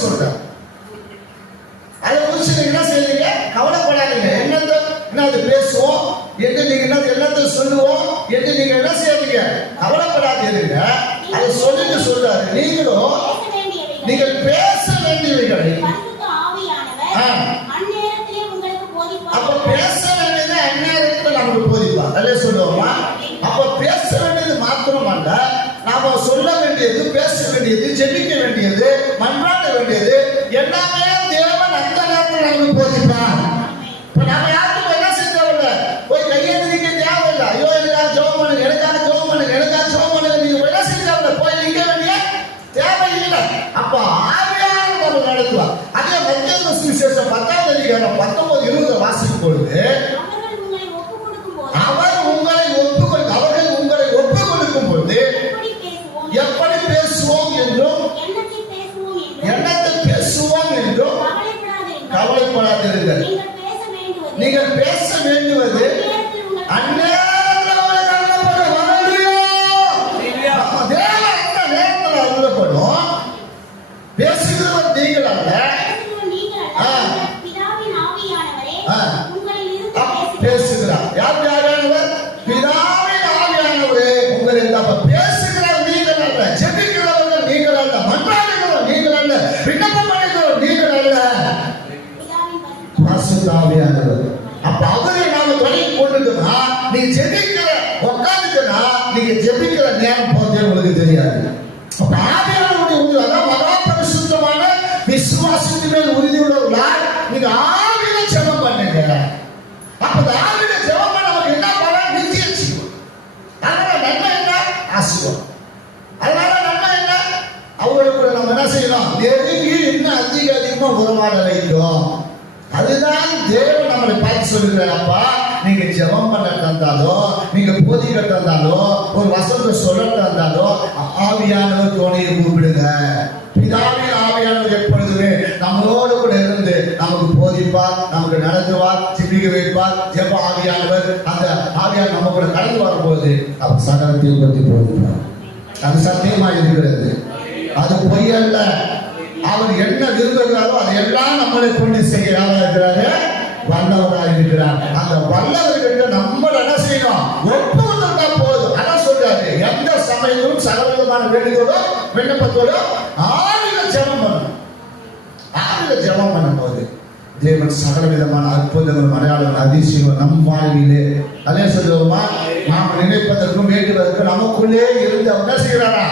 செய்யணும்னு சொல்றாரு. அதை குறிச்சு நீங்க என்ன செய்வீங்க? கவலைப்படாதீங்க. என்னது பேசுவோம் என்று நீங்க என்னத்தை சொல்லுவோம் என்று நீங்க என்ன செய்வீங்க? கவலைப்படாதீங்க. அதை சொல்லிட்டு சொல்றாரு, நீங்கள் பேச வேண்டியவைகளை. அப்ப பேச வேண்டியது அந்நேரத்தில் நமக்கு போதிப்பார். அதே சொல்லுவோமா? அப்ப பேச வேண்டியது மாத்திரம் அல்ல, நாம சொல்ல வேண்டியது, பேச வேண்டியது, ஜெபிக்க வேண்டியது, மன்றாட வேண்டியது எல்லாமே தேவன் அந்த நேரத்தில் நமக்கு போதிப்பார். இப்ப நாம யாருக்கும் என்ன செஞ்சவங்க போய் கையெழுதிக்க தேவையில்லை. ஐயோ எனக்காக ஜெபம் பண்ணுங்க, எனக்காக ஜெபம் பண்ணுங்க, எனக்காக ஜெபம் பண்ணுங்க, நீங்க என்ன செஞ்சவங்க போய் நிற்க வேண்டிய தேவையில்லை. அப்ப ஆவியானவர் நம்ம நடத்துவார். அதே மத்திய சுவிசேஷம் 10ஆம் அதிகாரம் 19-20 வாசிக்கும் பொழுது அவர்கள் உங்களை ஒப்புக் கொடுக்கும் பொழுது எப்படி பேசுவோம் என்றும் என்னத்தை பேசுவோம் என்றும் கவலைப்படாதீர்கள். நீங்கள் பேச வேண்டுவது பேசுகிறவர் நீங்கள் அல்ல, பேசுகிறார். யார் ஆவியானவர்? பிதாவின் ஆவியானவரே உங்களை பேசுகிறார். நீங்கள் அல்ல, ஜெபிக்கிறவர்கள் நீங்கள் அல்ல, மன்றாடுகிறவர் நீங்கள் அல்ல, விண்ணப்பம் பண்ணுகிறவர் நீங்கள் அல்ல, பரிசுத்த ஆவியானவர். அப்ப அவரை நாம தொடங்கி கொண்டுனா நீ ஜெபிக்கிற உட்காந்துனா நீங்க ஜெபிக்கிற நேரம் போதே உங்களுக்கு தெரியாது. அப்ப ஆவியானவருடைய உறுதி, அதான் மகா பரிசுத்தமான விசுவாசத்தின் மேல் உறுதி உள்ளவர்களால் நீங்க ஆவியில ஜெபம் பண்ணுங்க. அப்ப ஆவியில ஜெபம் பண்ண நமக்கு என்ன பலன்? நித்திய ஜீவன். அதனால நன்மை என்ன? ஆசீர்வாதம். அதனால நன்மை என்ன? அவர்களுக்கு நம்ம என்ன செய்யணும்? நெருங்கி இன்னும் அதிகமா உறவாட வைக்கும். அதுதான் தேவன் நம்மளை பார்த்து சொல்லுகிறார். அப்பா நீங்க ஜெபம் பண்ண தந்தாலோ, நீங்க போதிக்க தந்தாலோ, ஒரு வசனத்தை சொல்ல தந்தாலோ ஆவியானவர் துணையை கூப்பிடுங்க. பிதாவின் ஆவியானவர் எப்பொழுதுமே நம்மளோடு கூட இருந்து நமக்கு போதிப்பார், நமக்கு நடத்துவார், ஜெபிக்க வைப்பார். ஜெப ஆவியானவர், அந்த ஆவியானவர் நம்ம கூட கடந்து வரும்போது அவர் சகலத்தையும் பற்றி போதிப்பார். அது சத்தியமா இருக்கிறது, அது பொய் அல்ல. அவர் என்ன விரும்புகிறாரோ அதையெல்லாம் நம்மளை கொண்டு செய்ய இருக்கிறாரு, வல்லவராக இருக்கிறார். அந்த வல்லவர்கிட்ட நம்ம என்ன செய்யணும்? ஒப்புதா போதும். அதான் சொல்றாரு, எந்த சமயத்திலும் சகலவிதமான வேண்டுதலோடும் விண்ணப்பத்தோடும் ஆவியில ஜெபம் பண்ணணும். ஆவியில ஜெபம் பண்ணும் போது தேவன் சகல விதமான அற்புதங்கள், மலையாளங்கள், அதிசயங்கள் நம் வாழ்விலே அதே சொல்லுவோமா? நாம் நினைப்பதற்கும் வேண்டுவதற்கும் நமக்குள்ளே இருந்து என்ன செய்கிறாரா?